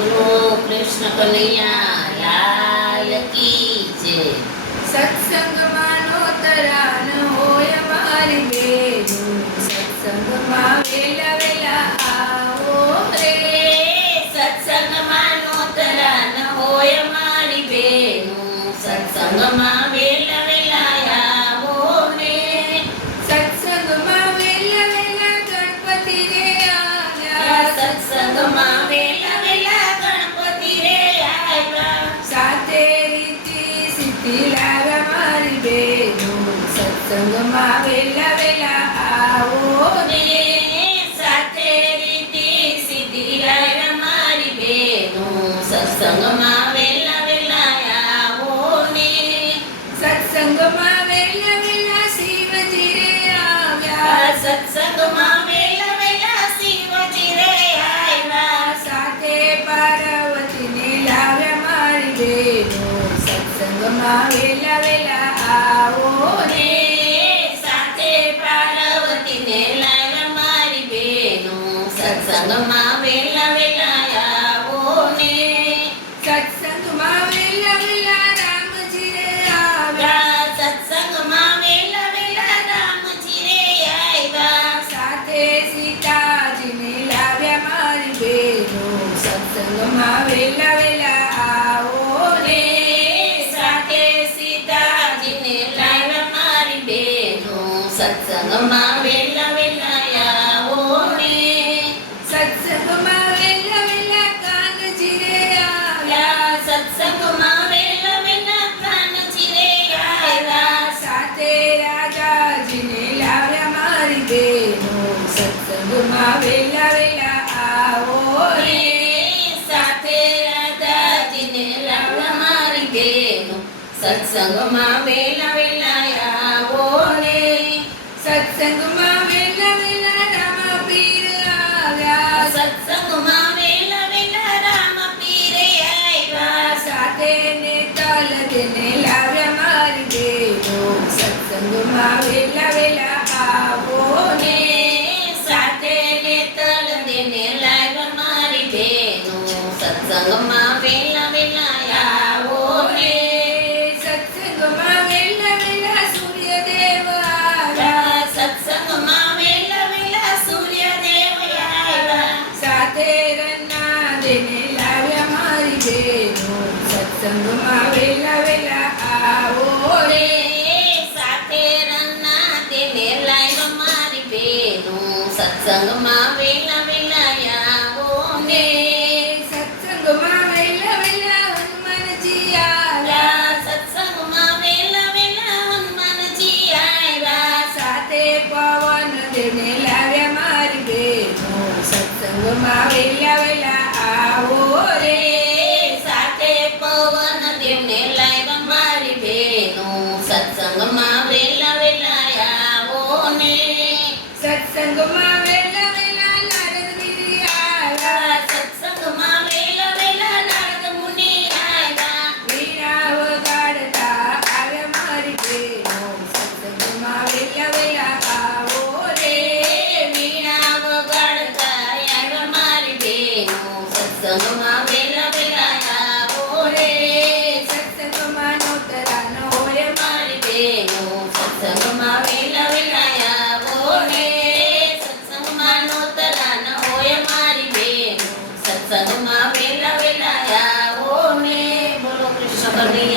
બોલો કૃષ્ણ કનૈયા લાલ કી જય. સત્સંગમાં સત્સંગમાં વેલા વેલા આવો ને સાથે રીતિ સીધી લાવ્યા મારી બેનું. સત્સંગમાં વેલા વેલા આવો ને. સત્સંગમાં વેલા વેલા શિવજી રે આવ્યા. સત્સંગમાં વેલા વેલા શિવજી રે આવ્યા. સાથે પાર્વતીને લાવ્યા મારી બેનો. સત્સંગમાં સત્સંગમાં વેલા વેલા આવો ને સત્સંગમાં વેલા વેલા રામજી રે આવ્યા સત્સંગમાં વેલા વેલા રામજી રે આવ્યા. સાથે સીતાજીને લાવ્યા મારી બેનો સત્સંગમાં વેલા વેલા આવો ને સાથે સીતાજીને લાવ્યા મારી બેનો સત્સંગમાં વેલા વેલા સત્સંગમાં વેલા સત્સંગમાં વેલા વેલા આવો રે. સત્સંગમાં વેલા વેલા રામ પીર આવ્યા. સત્સંગમાં વેલા વેલા રામ પીરે આવ્યા. સાથે ને તલ તેને લાવ્યા મારી બેનો સત્સંગમાં વેલા સત્સંગમાં વેલા વેલા આવો રે રે સાથે રન્ના તેને લાવ્યા મારી બેનો સત્સંગમાં વેલા વેલા આવો ને સત્સંગમાં વેલા વેલા હનુમાનજી આવ્યા યા સત્સંગમાં વેલા વેલા હનુમાનજી આવ્યા સાથે પવન દેને લાવ્યા મારી બેનો સત્સંગમાં વેલા સત્સંગમાં વેલા વેલા બેનો